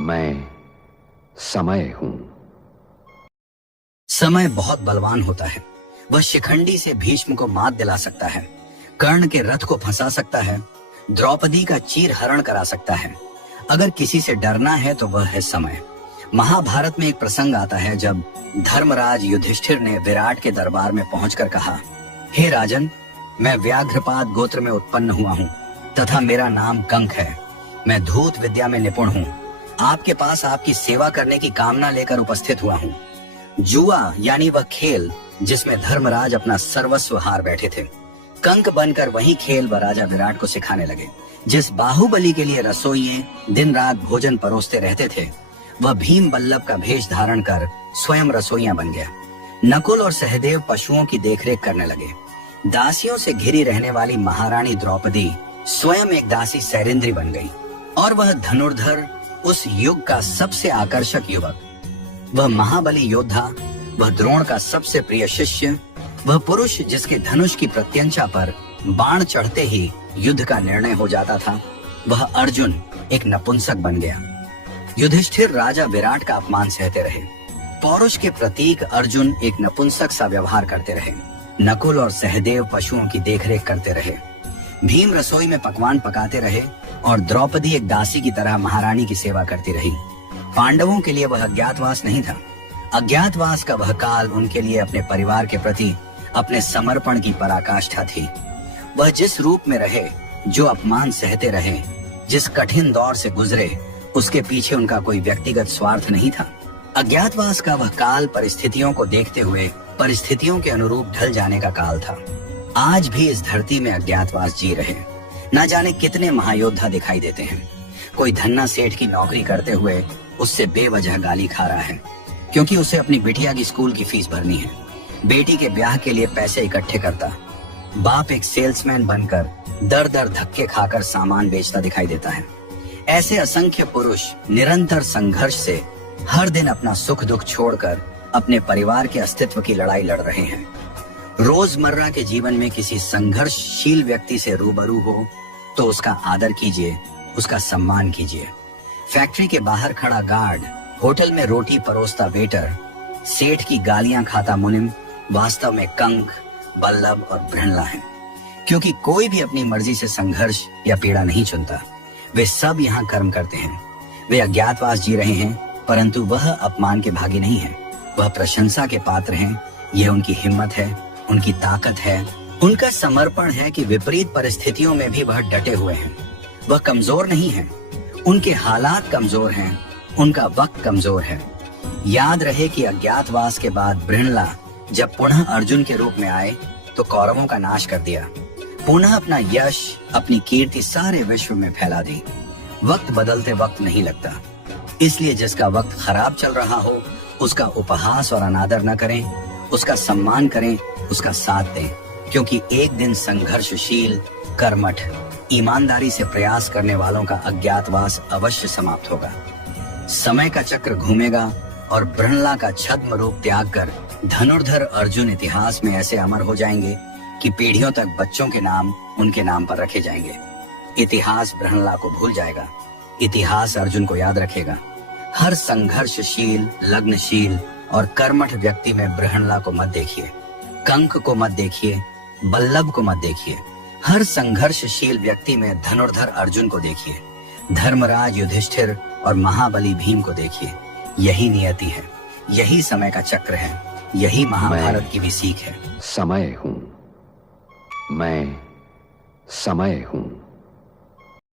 मैं समय हूं। समय बहुत बलवान होता है। वह शिखंडी से भीष्म को मात दिला सकता है, कर्ण के रथ को फंसा सकता है, द्रौपदी का चीर हरण करा सकता है। अगर किसी से डरना है तो वह है समय। महाभारत में एक प्रसंग आता है जब धर्मराज युधिष्ठिर ने विराट के दरबार में पहुंचकर कहा, हे राजन, मैं व्याघ्रपाद गोत्र में उत्पन्न हुआ हूँ तथा मेरा नाम कंक है। मैं धूत विद्या में निपुण हूँ। आपके पास आपकी सेवा करने की कामना लेकर उपस्थित हुआ हूँ। जुआ यानी वह खेल जिसमें धर्मराज अपना सर्वस्व हार बैठे थे, कंक बनकर वही खेल वह राजा विराट को सिखाने लगे। जिस बाहुबली के लिए रसोइये दिन रात भोजन परोसते रहते थे, वह भीम बल्लभ का भेष धारण कर स्वयं रसोइया बन गया। नकुल और सहदेव पशुओं की देखरेख करने लगे। दासियों से घिरी रहने वाली महारानी द्रौपदी स्वयं एक दासी सैरिंद्री बन गई और वह धनुर्धर, उस युग का सबसे आकर्षक युवक, वह महाबली योद्धा, वह द्रोण का सबसे प्रिय शिष्य, वह पुरुष जिसके धनुष की प्रत्यंचा पर बाण चढ़ते ही युद्ध का निर्णय हो जाता था, वह अर्जुन एक नपुंसक बन गया। युधिष्ठिर राजा विराट का अपमान सहते रहे। पौरुष के प्रतीक अर्जुन एक नपुंसक सा व्यवहार करते रहे। नकुल और सहदेव पशुओं की देखरेख करते रहे। भीम रसोई में पकवान पकाते रहे और द्रौपदी एक दासी की तरह महारानी की सेवा करती रही। पांडवों के लिए वह अज्ञातवास नहीं था। अज्ञातवास का वह काल उनके लिए अपने परिवार के प्रति अपने समर्पण की पराकाष्ठा थी। वह जिस रूप में रहे, जो अपमान सहते रहे, जिस कठिन दौर से गुजरे, उसके पीछे उनका कोई व्यक्तिगत स्वार्थ नहीं था। अज्ञातवास का वह काल परिस्थितियों को देखते हुए परिस्थितियों के अनुरूप ढल जाने का काल था। आज भी इस धरती में अज्ञातवास जी रहे। न जाने कितने महायोद्धा दिखाई देते हैं। कोई धन्ना सेठ की नौकरी करते हुए उससे बेवजह गाली खा रहा है क्योंकि उसे अपनी बिटिया की स्कूल की फीस भरनी है। बेटी के ब्याह के लिए पैसे इकट्ठे करता। बाप एक सेल्समैन बनकर दर दर धक्के खाकर सामान बेचता दिखाई देता है। ऐसे असंख्य पुरुष निरंतर संघर्ष से हर दिन अपना सुख दुख छोड़कर अपने परिवार के अस्तित्व की लड़ाई लड़ रहे हैं। रोजमर्रा के जीवन में किसी संघर्षशील व्यक्ति से रूबरू हो तो उसका आदर कीजिए, उसका सम्मान कीजिए। फैक्ट्री के बाहर खड़ा गार्ड, होटल में रोटी परोसता वेटर, सेठ की गालियां खाता मुनिम वास्तव में कंक, बल्लभ और बृहणला हैं। क्योंकि कोई भी अपनी मर्जी से संघर्ष या पीड़ा नहीं चुनता। वे सब यहाँ कर्म करते हैं। वे अज्ञातवास जी रहे हैं, परंतु वह अपमान के भागी नहीं है। वह प्रशंसा के पात्र हैं। यह उनकी हिम्मत है, उनकी ताकत है, उनका समर्पण है कि विपरीत परिस्थितियों में भी वह डटे हुए हैं। वह कमजोर नहीं है। उनके हालात कमजोर हैं, उनका वक्त कमजोर है। याद रहे कि अज्ञातवास के बाद बृहणला जब पुनः अर्जुन के रूप में आए तो कौरवों का नाश कर दिया। पुनः अपना यश, अपनी कीर्ति सारे विश्व में फैला दी। वक्त बदलते वक्त नहीं लगता, इसलिए जिसका वक्त खराब चल रहा हो उसका उपहास और अनादर न करें, उसका सम्मान करें, उसका साथ दें। क्योंकि एक दिन संघर्षशील, कर्मठ, ईमानदारी से प्रयास करने वालों का अज्ञातवास अवश्य समाप्त होगा। समय का चक्र घूमेगा और बृहणला का छद्म रूप त्याग कर धनुर्धर अर्जुन इतिहास में ऐसे अमर हो जाएंगे कि पीढ़ियों तक बच्चों के नाम उनके नाम पर रखे जाएंगे। इतिहास बृहणला को भूल जाएगा, इतिहास अर्जुन को याद रखेगा। हर संघर्षशील, लग्नशील और कर्मठ व्यक्ति में बृहणला को मत देखिए, कंक को मत देखिए, बल्लभ को मत देखिए। हर संघर्षशील व्यक्ति में धनुर्धर अर्जुन को देखिए, धर्मराज युधिष्ठिर और महाबली भीम को देखिए। यही नियति है, यही समय का चक्र है, यही महाभारत की भी सीख है। समय हूं, मैं समय हूं।